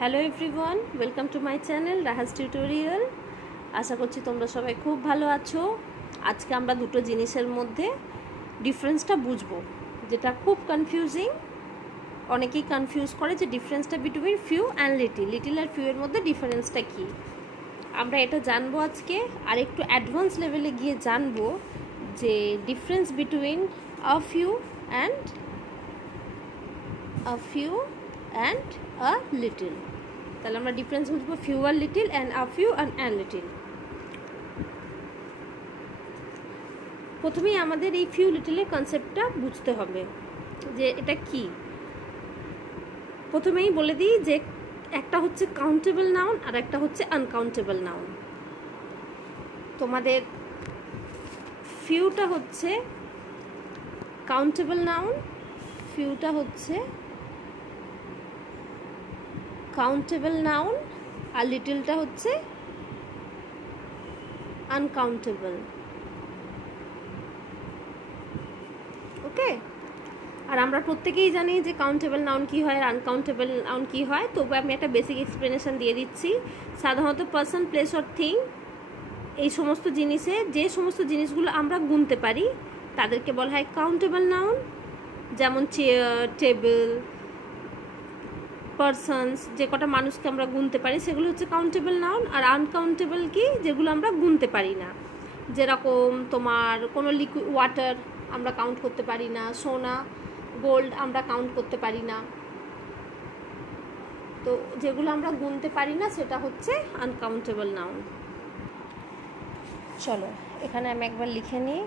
Hello everyone, welcome to my channel Rahas tutorial. আশা করছি তোমরা সবাই খুব ভালো আছো। আজকে আমরা দুটো জিনিসের মধ্যে ডিফারেন্সটা বুঝবো, যেটা খুব কনফিউজিং। অনেকেই কনফিউজ করে যে ডিফারেন্সটা বিটুইন ফিউ অ্যান্ড লিটিল আর ফিউ এর মধ্যে ডিফারেন্সটা কী। আমরা এটা জানবো আজকে, আর একটু অ্যাডভান্স লেভেলে গিয়ে জানবো যে difference between a few and a little। তাহলে আমরা ডিফারেন্স বুঝবো ফিউ আর little and a few and little. প্রথমেই আমাদের এই ফিউ লিটিলের কনসেপ্টটা বুঝতে হবে যে এটা কি। প্রথমেই বলে দিই যে একটা হচ্ছে কাউন্টেবল নাউন আর একটা হচ্ছে আনকাউন্টেবল নাউন। তোমাদের ফিউটা হচ্ছে কাউন্টেবল নাউন, ফিউটা হচ্ছে কাউন্টেবল নাউন, আর লিটলটা হচ্ছে আনকাউন্টেবল। ওকে, আর আমরা প্রত্যেকেই জানি যে কাউন্টেবল নাউন কী হয় আর আনকাউন্টেবল নাউন কী হয়। তবু আমি একটা বেসিক এক্সপ্লেনেশন দিয়ে দিচ্ছি। সাধারণত পার্সন, প্লেস অর থিং, এই সমস্ত জিনিসে যে সমস্ত জিনিসগুলো আমরা গুনতে পারি তাদেরকে বলা হয় কাউন্টেবল নাউন। যেমন চেয়ার, টেবিল, পারসনস, যে কটা মানুষকে আমরা গুনতে পারি সেগুলো হচ্ছে কাউন্টেবল নাউন। আর আনকাউন্টেবল কি, যেগুলো আমরা গুনতে পারি না। যেরকম তোমার কোনো লিকুইড ওয়াটার আমরা কাউন্ট করতে পারি না, সোনা গোল্ড আমরা কাউন্ট করতে পারি না। তো যেগুলো আমরা গুনতে পারি না সেটা হচ্ছে আনকাউন্টেবল নাউন। চলো এখানে আমি একবার লিখে নিই।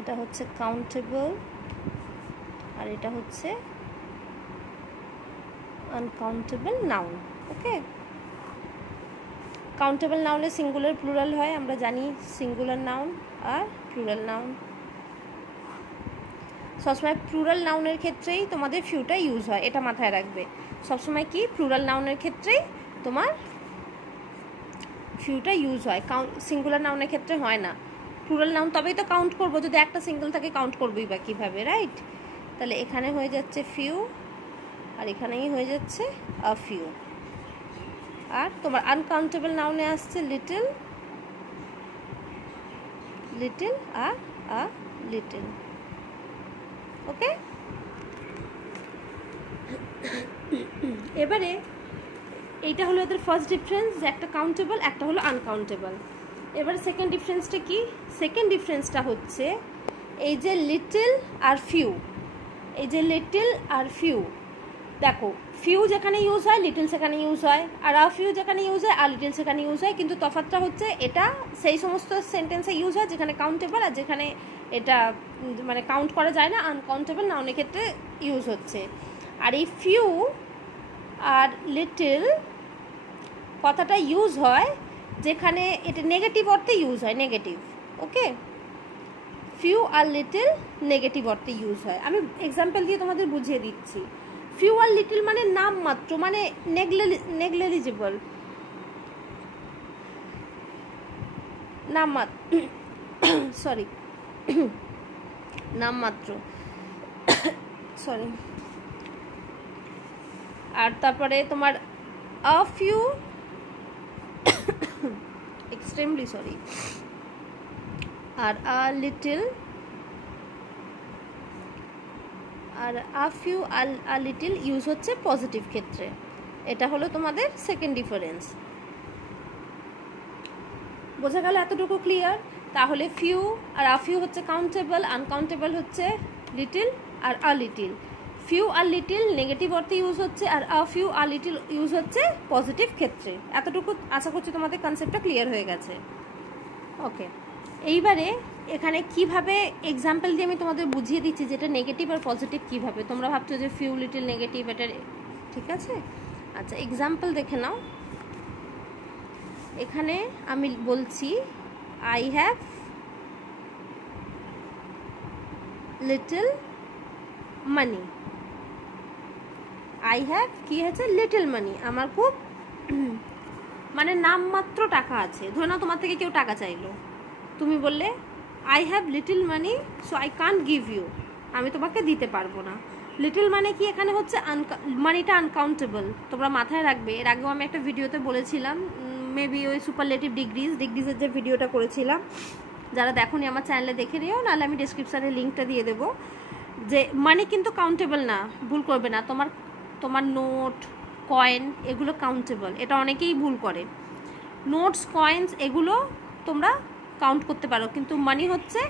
এটা হচ্ছে কাউন্টেবল আর এটা হচ্ছে আনকাউন্টেবল নাউন। ওকে, কাউন্টেবল নাউনে সিঙ্গুলার প্লুরাল হয়, আমরা জানি সিঙ্গুলার নাউন আর প্লুরাল নাউন। সবসময় প্লুরাল নাউনের ক্ষেত্রেই তোমাদের ফিউটা ইউজ হয়, এটা মাথায় রাখবে। সবসময় কি প্লুরাল নাউনের ক্ষেত্রেই তোমার ফিউটা ইউজ হয়, সিঙ্গুলার নাউনের ক্ষেত্রে হয় না। প্লুরাল নাউন তবেই তো কাউন্ট করবো, যদি একটা সিঙ্গেল থাকে কাউন্ট করবোই বা কীভাবে, রাইট? তাহলে এখানে হয়ে যাচ্ছে ফিউ আর এখানেই হয়ে যাচ্ছে আ ফিউ। আর তোমার আনকাউন্টেবল নাউনে আসছে লিটল, লিটল আর আ লিটল। ওকে, এবারে এইটা হলো এদের ফার্স্ট ডিফারেন্স, যে একটা কাউন্টেবল একটা হলো আনকাউন্টেবল। এবারে সেকেন্ড ডিফারেন্সটা কি? সেকেন্ড ডিফারেন্সটা হচ্ছে এই যে লিটল আর ফিউ, এই যে লিটল আর ফিউ, দেখো ফিউ যেখানে ইউজ হয় লিটল সেখানে ইউজ হয়, আর আ ফিউ যেখানে ইউজ হয় আর লিটল সেখানে ইউজ হয়। কিন্তু তফাৎটা হচ্ছে এটা সেই সমস্ত সেন্টেন্সে ইউজ হয় যেখানে কাউন্টেবল, আর যেখানে এটা মানে কাউন্ট করা যায় না আনকাউন্টেবল নাউনের ক্ষেত্রে ইউজ হচ্ছে। আর এই ফিউ আর লিটল কথাটা ইউজ হয় যেখানে এটা নেগেটিভ অর্থে ইউজ হয়, নেগেটিভ। ওকে, ফিউ আর লিটল নেগেটিভ অর্থে ইউজ হয়। আমি এক্সাম্পল দিয়ে তোমাদের বুঝিয়ে দিচ্ছি। ফিউ আর লিটল মানে নাম মাত্র, মানে নেগলিজিবল, নাম মাত্র, সরি নাম মাত্র, সরি। আর তারপরে তোমার আ ফিউ, এক্সট্রিমলি সরি, আর আ লিটল, আর a few a little use হচ্ছে পজিটিভ ক্ষেত্রে। এটা হলো তোমাদের সেকেন্ড ডিফারেন্স। বোঝা গেল? এতটুকু ক্লিয়ার? তাহলে ফিউ আর আ ফিউ হচ্ছে কাউন্টেবল, আনকাউন্টেবল হচ্ছে লিটল আর আ লিটল। ফিউ আর লিটল নেগেটিভ অর্থে ইউজ হচ্ছে, আর আ ফিউ আর লিটল ইউজ হচ্ছে পজিটিভ ক্ষেত্রে। এতটুকু আশা করছি তোমাদের কনসেপ্টটা ক্লিয়ার হয়ে গেছে। ওকে, এইবারে এখানে কিভাবে এক্সাম্পল দিয়ে আমি তোমাদের বুঝিয়ে দিচ্ছি যেটা নেগেটিভ আর পজিটিভ কিভাবে। তোমরা ভাবছো যে ফিউ লিটল নেগেটিভ, এটা ঠিক আছে? আচ্ছা, এক্সাম্পল দেখে নাও। এখানে আমি বলছি I have little money. I have কি হয়েছে? লিটল মানি, আমার খুব মানে নামমাত্র টাকা আছে। ধরে নাও তোমার থেকে কেউ টাকা চাইলো, তুমি বললে I have little money so I can't give you, আমি তোমাকে দিতে পারবো না। লিটল মানে কি এখানে হচ্ছে মানিটা আনকাউন্টেবল, তোমরা মাথায় রাখবে। এর আগেও আমি একটা ভিডিওতে বলেছিলাম, মেবি ওই সুপারলেটিভ ডিগ্রিজের যে ভিডিওটা করেছিলাম, যারা দেখোনি আমার চ্যানেলে দেখে নিও, নাহলে আমি ডিসক্রিপশানে লিঙ্কটা দিয়ে দেবো। যে মানি কিন্তু কাউন্টেবল না, ভুল করবে না। তোমার নোট, কয়েন এগুলো কাউন্টেবল, এটা অনেকেই ভুল করে। নোটস, কয়েন্স এগুলো তোমরা কাউন্ট করতে পারো, কিন্তু মানি হচ্ছে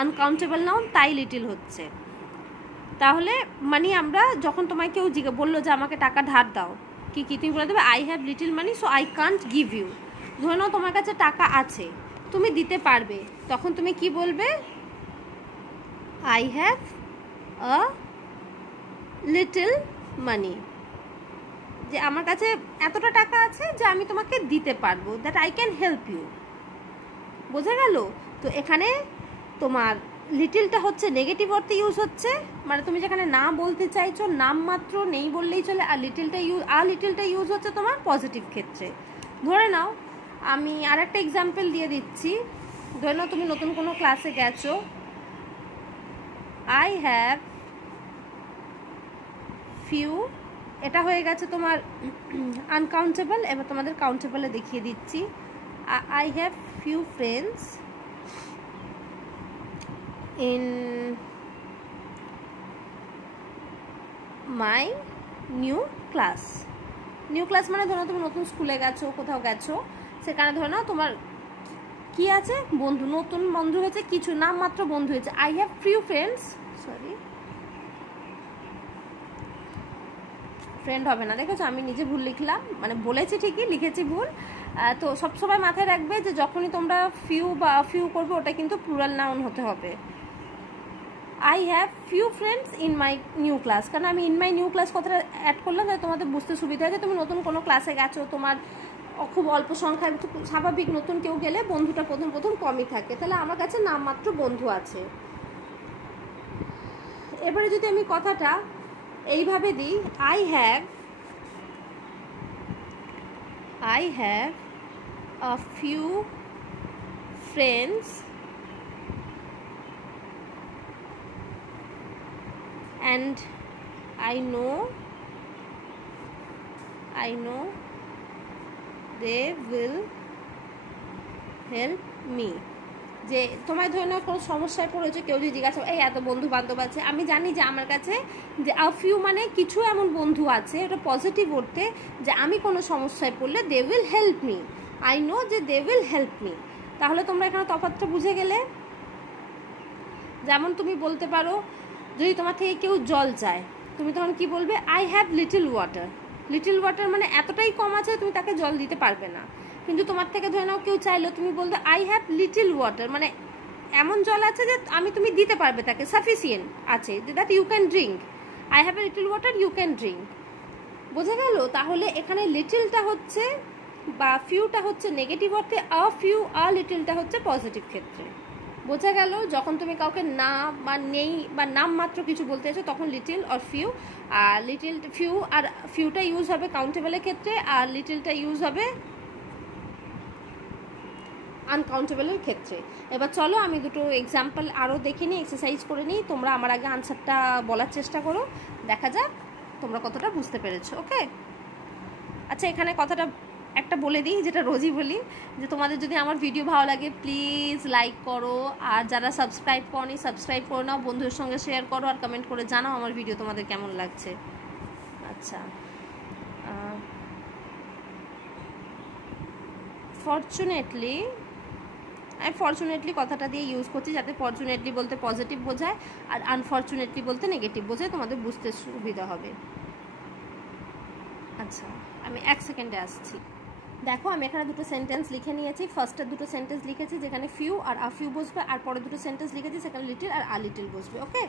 আনকাউন্টেবল নাউন, তাই লিটিল হচ্ছে। তাহলে মানি আমরা যখন তোমায় কেউ বললো যে আমাকে টাকা ধার দাও, কি তুমি বলে দেবে I have little money so I can't give you. ধরে নাও তোমার কাছে টাকা আছে, তুমি দিতে পারবে, তখন তুমি কি বলবে? আই হ্যাভ আ লিটল মানি, যে আমার কাছে এতটা টাকা আছে যে আমি তোমাকে দিতে পারবো, that I can help you. বোঝা গেল? তো এখানে তোমার লিটিলটা হচ্ছে নেগেটিভ অর্থে ইউজ হচ্ছে, মানে তুমি যেখানে না বলতে চাইছো, নামমাত্র নেই বললেই চলে। আর লিটিলটা ইউজ হচ্ছে তোমার পজিটিভ ক্ষেত্রে। ধরে নাও আমি আর একটা এক্সাম্পল দিয়ে দিচ্ছি। ধরে নাও তুমি নতুন কোনো ক্লাসে গেছো, আই হ্যাভ ফিউ, এটা হয়ে গেছে তোমার আনকাউন্টেবল। এবার তোমাদের কাউন্টেবলে দেখিয়ে দিচ্ছি। I have few friends in my new class. New class মানে ধরো তুমি নতুন স্কুলে গেছো, কোথাও গেছো, সেখানে ধরে নাও তোমার কি আছে? বন্ধু, নতুন বন্ধু হয়েছে, কিছু নামমাত্র বন্ধু হয়েছে। I have few friends, sorry friend হবে না, দেখেছো আমি নিজে ভুল লিখলাম, মানে বলেছি ঠিকই, লিখেছি ভুল। তো সবসময় মাথায় রাখবে যে যখনই তোমরা ফিউ করবে, ওটা কিন্তু প্লুরাল নাউন হতে হবে। I have few friends in my new class, কারণ আমি ইন মাই নিউ ক্লাস কথাটা অ্যাড করলাম তাই তোমাদের বুঝতে সুবিধা হয়। তুমি নতুন কোনো ক্লাসে গেছো, তোমার খুব অল্প সংখ্যায়, স্বাভাবিক নতুন কেউ গেলে বন্ধুটা প্রথম কমই থাকে, তাহলে আমার কাছে নামমাত্র বন্ধু আছে। এবারে যদি আমি কথাটা এইভাবে দিই, I have a few friends and I know they will help me। যে তোমায় ধরে নাও কোনো সমস্যায় পড়েছে, কেউ যদি জিজ্ঞাসা এই এত বন্ধু বান্ধব আছে, আমি জানি যে আমার কাছে যে আ ফিউ মানে কিছু এমন বন্ধু আছে, এটা পজিটিভ অর্থে, যে আমি কোনো সমস্যায় পড়লে they will help me, I know যে দে উইল হেল্প মি। তাহলে তোমরা এখানে তফাৎটা বুঝে গেলে। যেমন তুমি বলতে পারো, যদি তোমার থেকে কেউ জল চায়, তুমি তখন কি বলবে? I have little water. Little water মানে এতটাই কম আছে তুমি তাকে জল দিতে পারবে না। কিন্তু তোমার থেকে ধরে নাও কেউ চাইলো, তুমি বলবে আই হ্যাভ লিটল ওয়াটার, মানে এমন জল আছে যে তুমি দিতে পারবে তাকে, সাফিসিয়েন্ট আছে, that you can drink. I have a little water, you can drink. বোঝা গেল? তাহলে এখানে লিটলটা হচ্ছে বা ফিউটা হচ্ছে নেগেটিভ অর্থে, আ লিটলটা হচ্ছে পজিটিভ ক্ষেত্রে। বোঝা গেল? যখন তুমি কাউকে না বা নেই বা নাম মাত্র কিছু বলতে চাইছো, তখন লিটিল আর ফিউ। আর ফিউটা ইউজ হবে কাউন্টেবলের ক্ষেত্রে, আর লিটিলটা ইউজ হবে আনকাউন্টেবলের ক্ষেত্রে। এবার চলো আমি দুটো এক্সাম্পল আরও দেখে নিই, এক্সারসাইজ করে নিই। তোমরা আমার আগে আনসারটা বলার চেষ্টা করো, দেখা যাক তোমরা কতটা বুঝতে পেরেছো। ওকে, আচ্ছা এখানে কথাটা একটা বলে দিই, যেটা রোজই বলি, যে তোমাদের যদি আমার ভিডিও ভালো লাগে প্লিজ লাইক করো, আর যারা সাবস্ক্রাইব করনি সাবস্ক্রাইব করে নাও, বন্ধুদের সঙ্গে শেয়ার করো, আর কমেন্ট করে জানাও আমার ভিডিও তোমাদের কেমন লাগছে। আচ্ছা, ফরচুনেটলি কথাটা দিয়ে ইউজ করছি, যাতে ফরচুনেটলি বলতে পজিটিভ বোঝায় আর আনফরচুনেটলি বলতে নেগেটিভ বোঝায়, তোমাদের বুঝতে সুবিধা হবে। আচ্ছা আমি 1 সেকেন্ডে আসছি। দেখো আমি এখানে দুটো সেন্টেন্স লিখে নিয়েছি। ফার্স্টের দুটো সেন্টেন্স লিখেছি যেখানে ফিউ আর আ ফিউ বসবে, আর পরে দুটো সেন্টেন্স লিখেছি সেখানে লিটিল আর আ লিটিল বসবে। ওকে,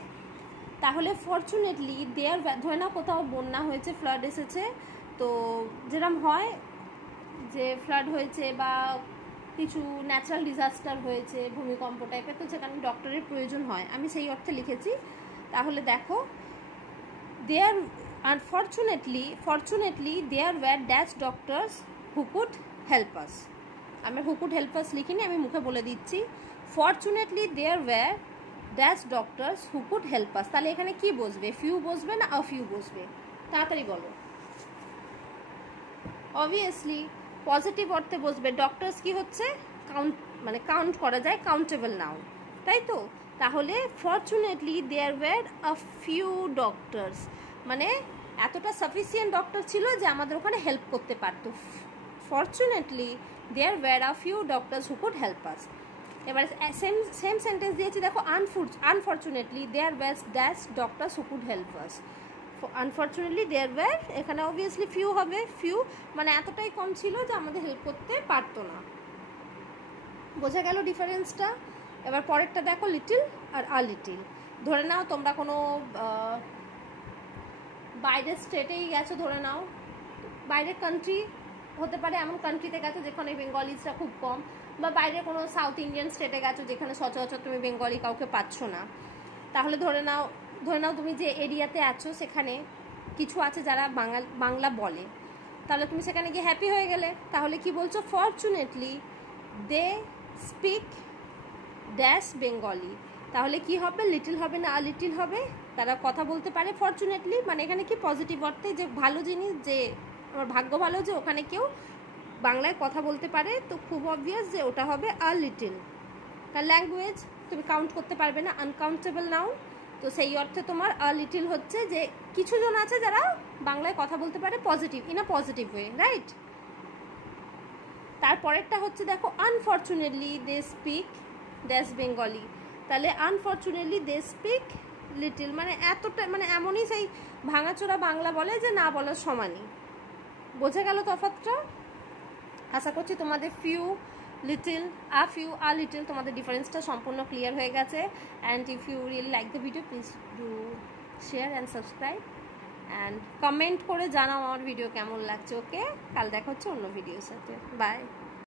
তাহলে ফরচুনেটলি দেয়ার, ধরে নাও কোথাও বন্যা হয়েছে, ফ্লাড এসেছে, তো যেরকম হয় যে ফ্লাড হয়েছে বা কিছু ন্যাচারাল ডিজাস্টার হয়েছে, ভূমিকম্প টাইপের, তো সেখানে ডক্টরের প্রয়োজন হয়, আমি সেই অর্থে লিখেছি। তাহলে দেখো দেয়ার, fortunately there were dash doctors who could help us। আমি who could help us লিখিনি, আমি মুখে বলে দিচ্ছি। Fortunately there were dash doctors who could help আস। তাহলে এখানে কি বসবে, ফিউ বসবে না আ ফিউ বসবে? তাড়াতাড়ি বলো। অবভিয়াসলি পজিটিভ অর্থে বসবে। ডক্টরস কি হচ্ছে, কাউন্ট, মানে কাউন্ট করা যায়, কাউন্টেবল নাউন, তাই তো? তাহলে fortunately there were a few doctors, মানে এতটা সাফিসিয়েন্ট ডক্টর ছিল যে আমাদের ওখানে হেল্প করতে পারতো। Fortunately there were a few doctors who could help us. এবার সেম সেন্টেন্স দিয়েছি দেখো, unfortunately there was dash doctors who could help us. Unfortunately there were, এখানে অবভিয়াসলি ফিউ হবে, ফিউ মানে এতটাই কম ছিল যে আমাদের হেল্প করতে পারতো না। বোঝা গেল ডিফারেন্সটা? এবার পরেরটা দেখো, লিটিল আর আ লিটিল। ধরে নাও তোমরা কোনো বাইরের স্টেটেই গেছো, ধরে নাও বাইরের কান্ট্রি হতে পারে, এমন কান্ট্রিতে গেছো যেখানে বেঙ্গলিজরা খুব কম, বা বাইরে কোনো সাউথ ইন্ডিয়ান স্টেটে গেছো যেখানে সচরাচর তুমি বেঙ্গলি কাউকে পাচ্ছ না। তাহলে ধরে নাও তুমি যে এরিয়াতে আছো সেখানে কিছু আছে যারা বাংলা বলে, তাহলে তুমি সেখানে গিয়ে হ্যাপি হয়ে গেলে। তাহলে কি বলছো, fortunately they speak dash Bengali. তাহলে কি হবে, লিটিল হবে না আ লিটিল হবে? তারা কথা বলতে পারে ফরচুনেটলি, মানে এখানে কি পজিটিভ অর্থে যে ভালো জিনিস, যে আমার ভাগ্য ভালো যে ওখানে কেউ বাংলায় কথা বলতে পারে, তো খুব অবভিয়াস যে ওটা হবে আ লিটিল। তার ল্যাঙ্গুয়েজ তুমি কাউন্ট করতে পারবে না, আনকাউন্টেবল নাউন, তো সেই অর্থে তোমার আ লিটিল হচ্ছে যে কিছু জন আছে যারা বাংলায় কথা বলতে পারে positive, in a positive way, right? তারপরেরটা হচ্ছে দেখো, unfortunately they speak dash Bengali. তাহলে আনফর্চুনেটলি দে স্পিক লিটিল, মানে এতটা, মানে এমনই সেই ভাঙাচোরা বাংলা বলে যে না বলার সমানই। বোঝা গেল তফাৎটা? আশা করছি তোমাদের ফিউ, লিটিল, আ লিটিল তোমাদের ডিফারেন্সটা সম্পূর্ণ ক্লিয়ার হয়ে গেছে। And if you really like the video, please do share and subscribe and comment করে জানাও আমার ভিডিও কেমন লাগছে। ওকে, কাল দেখা হচ্ছে অন্য ভিডিওর সাথে। বাই।